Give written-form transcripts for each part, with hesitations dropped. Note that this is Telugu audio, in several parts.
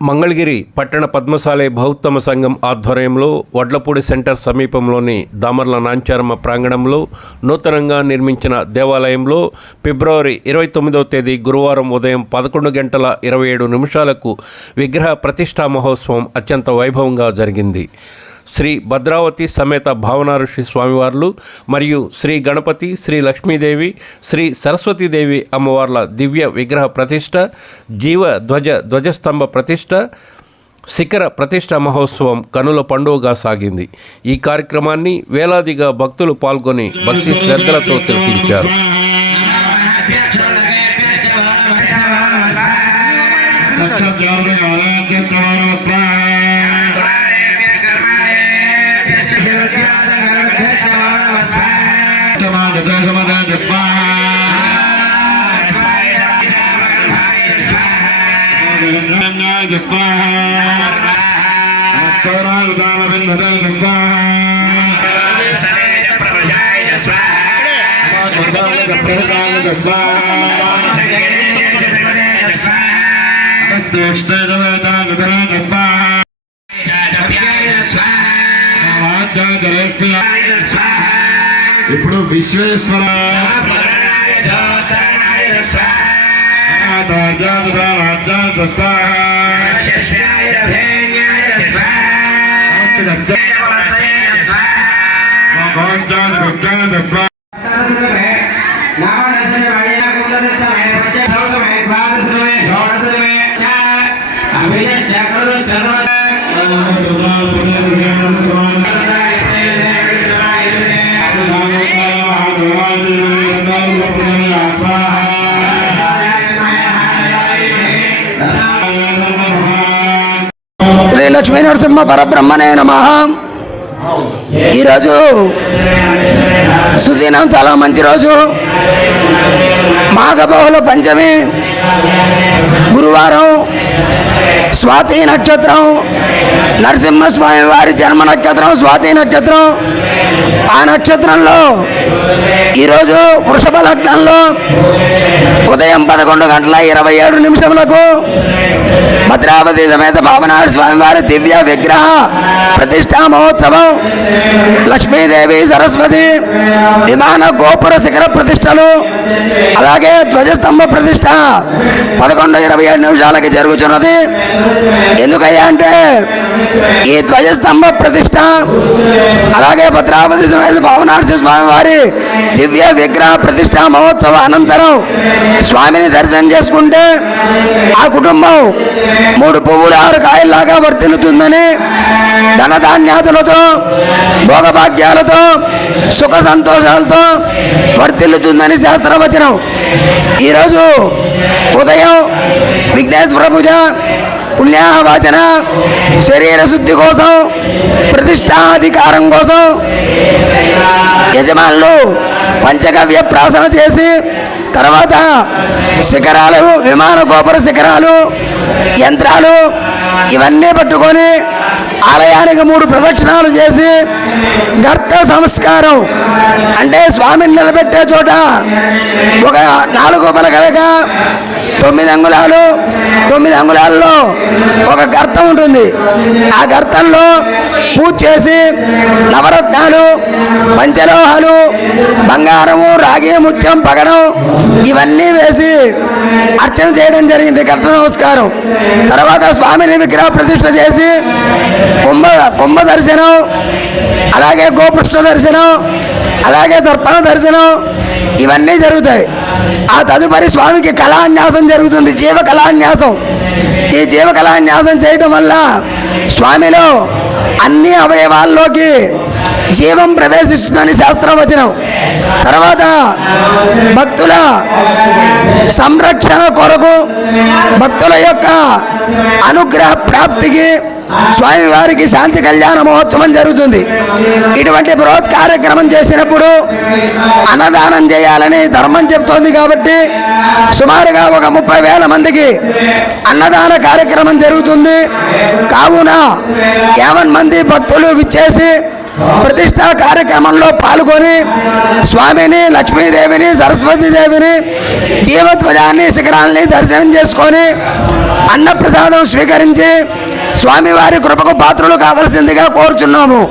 మంగళగిరి పట్టణ పద్మశాలి బహుత్తమ సంఘం ఆధ్వర్యంలో వడ్లపూడి సెంటర్ సమీపంలోని దామర్ల నాంచారమ్మ ప్రాంగణంలో నూతనంగా నిర్మించిన దేవాలయంలో ఫిబ్రవరి 29వ తేదీ గురువారం ఉదయం 11:27 విగ్రహ ప్రతిష్టా మహోత్సవం అత్యంత వైభవంగా జరిగింది. శ్రీ భద్రావతి సమేత భావన ఋషి స్వామివార్లు మరియు శ్రీ గణపతి, శ్రీ లక్ష్మీదేవి, శ్రీ సరస్వతీదేవి అమ్మవార్ల దివ్య విగ్రహ ప్రతిష్ట, జీవ ధ్వజస్తంభ ప్రతిష్ట, శిఖర ప్రతిష్ట మహోత్సవం కనుల పండుగగా సాగింది. ఈ కార్యక్రమాన్ని వేలాదిగా భక్తులు పాల్గొని భక్తి శ్రద్ధలతో తిలకించారు. ఇప్పుడు విశ్వేశ్వర శ్రీ లక్ష్మీ నరసింహ పరబ్రహ్మణే నమః. ఈరోజు సుదినం, చాలా మంచి రోజు. మాఘబహుళ పంచమి, గురువారం, స్వాతి నక్షత్రం, నరసింహస్వామి వారి జన్మ నక్షత్రం స్వాతి నక్షత్రం. ఆ నక్షత్రంలో ఈరోజు వృషభ లగ్నంలో ఉదయం 11:27 భద్రావతి సమేత భావనాడు స్వామివారి దివ్య విగ్రహ ప్రతిష్టా మహోత్సవం, లక్ష్మీదేవి, సరస్వతి విమాన గోపుర శిఖర ప్రతిష్టలు, అలాగే ధ్వజస్తంభ ప్రతిష్ట 11:27 జరుగుతున్నది. ఎందుకయ్యా అంటే ఈ ధ్వజస్తంభ ప్రతిష్ట, అలాగే భద్రావతి సమేత భావనాడు స్వామివారి దివ్య విగ్రహ ప్రతిష్టా మహోత్సవ అనంతరం స్వామిని దర్శనం చేసుకుంటే ఆ కుటుంబం 3 పువ్వులు 6 కాయల్లాగా వర్తిల్లుతుందని, ధనధాన్యాదులతో, భోగభాగ్యాలతో, సుఖ సంతోషాలతో వర్తిల్లుతుందని శాస్త్రవచనం. ఈరోజు ఉదయం విఘ్నేశ్వర పూజ, పుణ్యాహవాచన, శరీర శుద్ధి కోసం, ప్రతిష్టాధికారం కోసం యజమానులు పంచగవ్య ప్రాసన చేసి తర్వాత శిఖరాలు, విమాన గోపుర శిఖరాలు, యంత్రాలు ఇవన్నీ పట్టుకొని ఆలయానికి 3 ప్రదక్షిణాలు చేసి గర్త సంస్కారం అంటే స్వామిని నిలబెట్టే చోట ఒక 4 పలకలుగా 9 అంగుళాలు, 9 అంగుళాల్లో ఒక గర్తం ఉంటుంది. ఆ గర్తంలో పూజ చేసి నవరత్నాలు, పంచలోహాలు, బంగారము, రాగి, ముత్యం, పగడం ఇవన్నీ వేసి అర్చన చేయడం జరిగింది, గర్త సంస్కారం. తర్వాత స్వామిని విగ్రహ ప్రతిష్ఠ చేసి కుంభ దర్శనం, అలాగే గోపృష్ఠ దర్శనం, అలాగే దర్పణ దర్శనం ఇవన్నీ జరుగుతాయి. ఆ తదుపరి స్వామికి కళాన్యాసం జరుగుతుంది, జీవ కళాన్యాసం. ఈ జీవ కళాన్యాసం చేయడం వల్ల స్వామిలో అన్ని అవయవాల్లోకి జీవం ప్రవేశిస్తుందని శాస్త్రవచనం. తర్వాత భక్తుల సంరక్షణ కొరకు, భక్తుల యొక్క అనుగ్రహ ప్రాప్తికి స్వామివారికి శాంతి కళ్యాణ మహోత్సవం జరుగుతుంది. ఇటువంటి బృహత్ కార్యక్రమం చేసినప్పుడు అన్నదానం చేయాలని ధర్మం చెప్తోంది కాబట్టి సుమారుగా ఒక 30,000 మందికి అన్నదాన కార్యక్రమం జరుగుతుంది. కావున 50 మంది భక్తులు విచ్చేసి ప్రతిష్టా కార్యక్రమంలో పాల్గొని స్వామిని, లక్ష్మీదేవిని, సరస్వతీదేవిని, జీవధ్వజాన్ని, శిఖరాన్ని దర్శనం చేసుకొని అన్నప్రసాదం స్వీకరించి స్వామివారి కృపకు పాత్రలు కావలసిందిగా కోరుచున్నాము.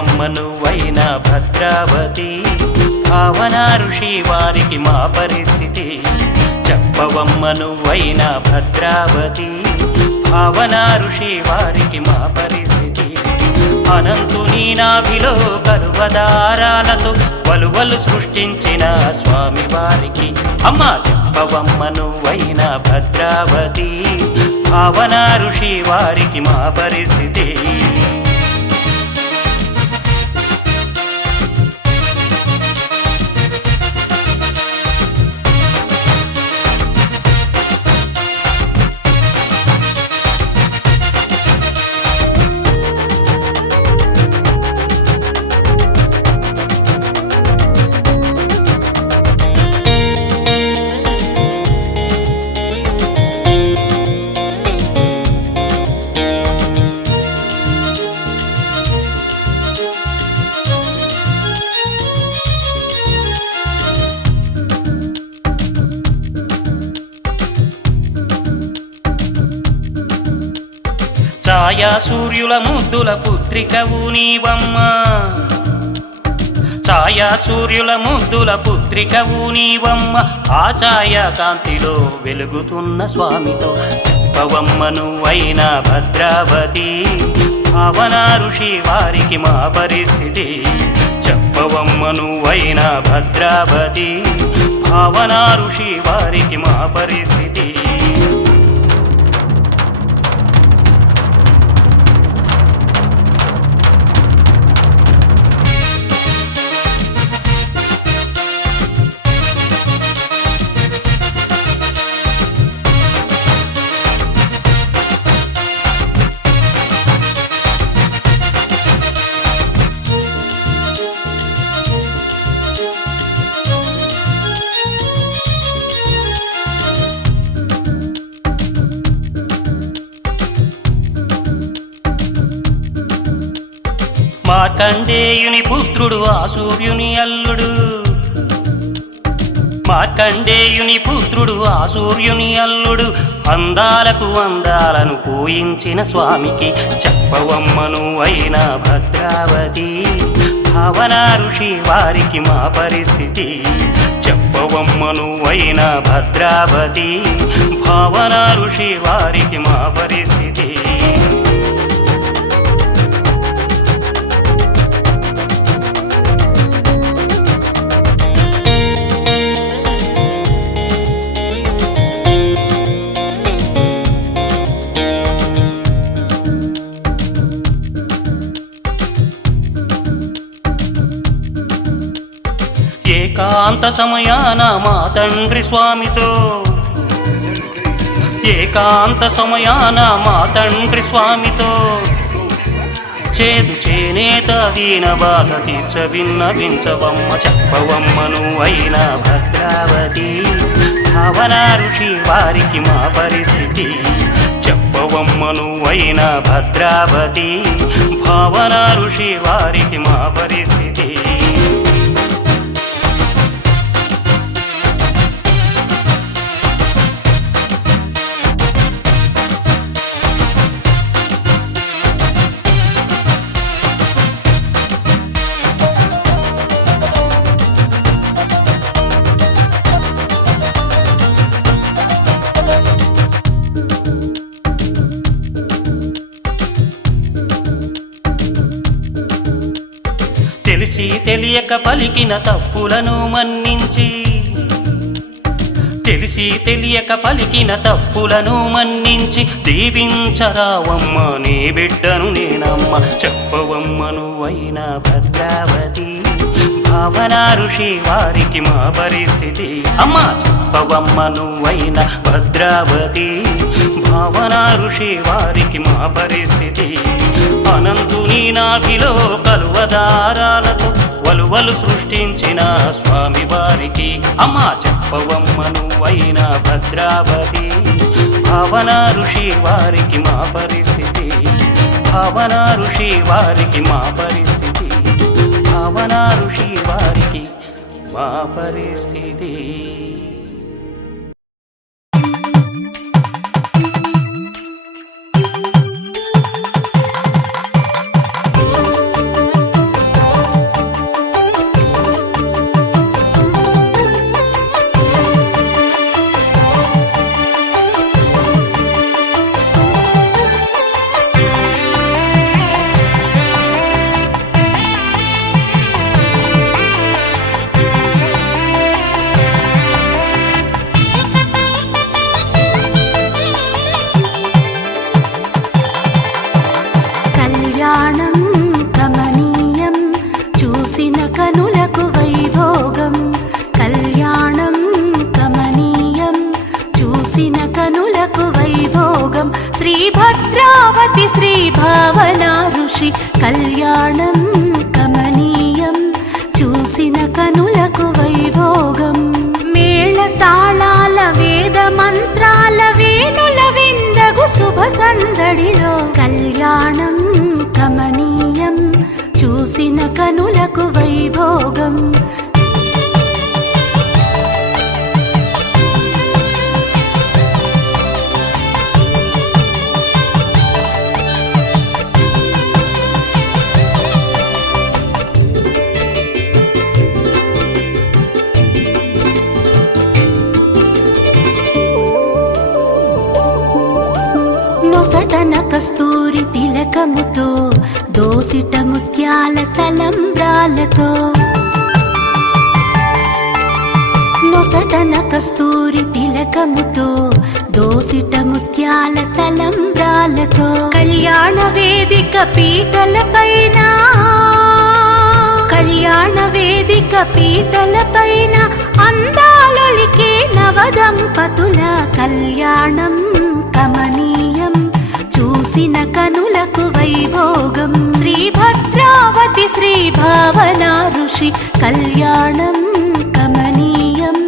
చెప్పవమ్మ నువ్వైన భద్రావతి భావన ఋషి వారికి మా పరిస్థితి. చెప్పవమ్మ నువ్వైన భద్రావతి భావన ఋషి వారికి మా పరిస్థితి. అనంతుని నాభిలో కలువదారాలతో వలువలు సృష్టించిన స్వామి వారికి అమ్మ చెప్పవమ్మ నువ్వైన భద్రావతి భావన ఋషి వారికి మా పరిస్థితి. ఛాయా సూర్యుల ముద్దుల పుత్రికవు నీవమ్మ, ఛాయా సూర్యుల ముద్దుల పుత్రికవు నీవమ్మ. ఆ ఛాయా కాంతిలో వెలుగుతున్న స్వామితో చెప్పవమ్మ నువ్వైన భద్రావతి భావన ఋషి వారికి మా పరిస్థితి. చెప్పవమ్మ నువ్వైన భద్రావతి భావన ఋషి వారికి మా పరిస్థితి. మార్కండేయుని పుత్రుడు ఆ సూర్యుని అల్లుడు, మార్కండేయుని పుత్రుడు ఆ సూర్యుని అల్లుడు. అందాలకు అందాలను పూయించిన స్వామికి చెప్పవమ్మ నువ్వైన భద్రావతి భావన ఋషి వారికి మా పరిస్థితి. చెప్పవమ్మ నువ్వైన భద్రావతి భావన ఋషి వారికి మా పరిస్థితి. ఏకాంత సమయాన మా తండ్రి స్వామితో, ఏకాంత సమయాన మా తండ్రి స్వామితో చేదు చేనేత దీన బాధ తీర్చ విన్నవించవమ్మ. చెప్పవమ్మ నువ్వైన భద్రావతి భావన ఋషి వారికి మా పరిస్థితి. చెప్పవమ్మ నువ్వైన భద్రావతి భావన ఋషి వారికి మా పరిస్థితి. తెలిసి తెలియక పలికిన తప్పులను మన్నించి, తెలిసి తెలియక పలికిన తప్పులను మన్నించి దీవించరావమ్మ నీ బిడ్డను నేనమ్మ. చెప్పవమ్మ నువ్వైన భద్రావతి భావన ఋషి వారికి మా పరిస్థితి. అమ్మ చెప్పవమ్మ నువ్వైన భద్రావతి భావన ఋషి వారికి మా పరిస్థితి. అనంతుని నాభిలో కలువదారాలతో వలువలు సృష్టించిన స్వామి వారికి అమ్మ చెప్పవమ్మ నువ్వైన భద్రావతి భావన ఋషి వారికి మా పరిస్థితి. భావన ఋషి వారికి మా పరిస్థితి. భావన ఋషి వారికి మా పరిస్థితి. కళ్యాణం కమనీయం చూసిన కనులకు వైభోగం కళ్యాణం కమనీయం చూసిన కనులకు వైభోగం శ్రీ భద్రావతి శ్రీ భావనా ఋషి కళ్యాణం కమనీయం చూసిన కనులకు వైభోగం మేళ తాళాల వేద మంత్రాల వేణుల విందగు శుభ సందడిలో కళ్యాణం కమనీయం చూసిన కనులకు వైభోగం నొసటన కస్తూరి తిలకముతో దోసిట ముత్యాల తలంబ్రాలతో నొసటన కస్తూరి తిలకముతో దోసిట ముత్యాల తలంబ్రాలతో కళ్యాణ వేదిక పీటలపైన కళ్యాణ వేదిక పీటలపైన అందాలొలికే నవదంపతుల కళ్యాణం కమనీయం చూసిన కనులకు వైభోగం శ్రీ భద్రావతి శ్రీ భావనా ఋషి కళ్యాణం కమనీయం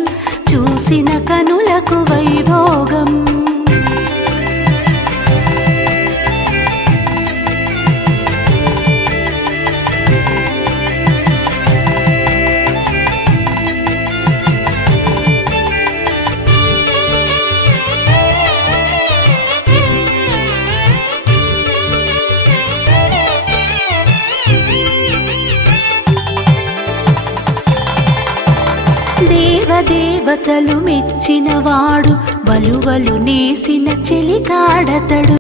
చూసిన కనులకు వైభోగం దేవతలు మెచ్చినవాడు వలువలు నేసిన చెలికాడతడు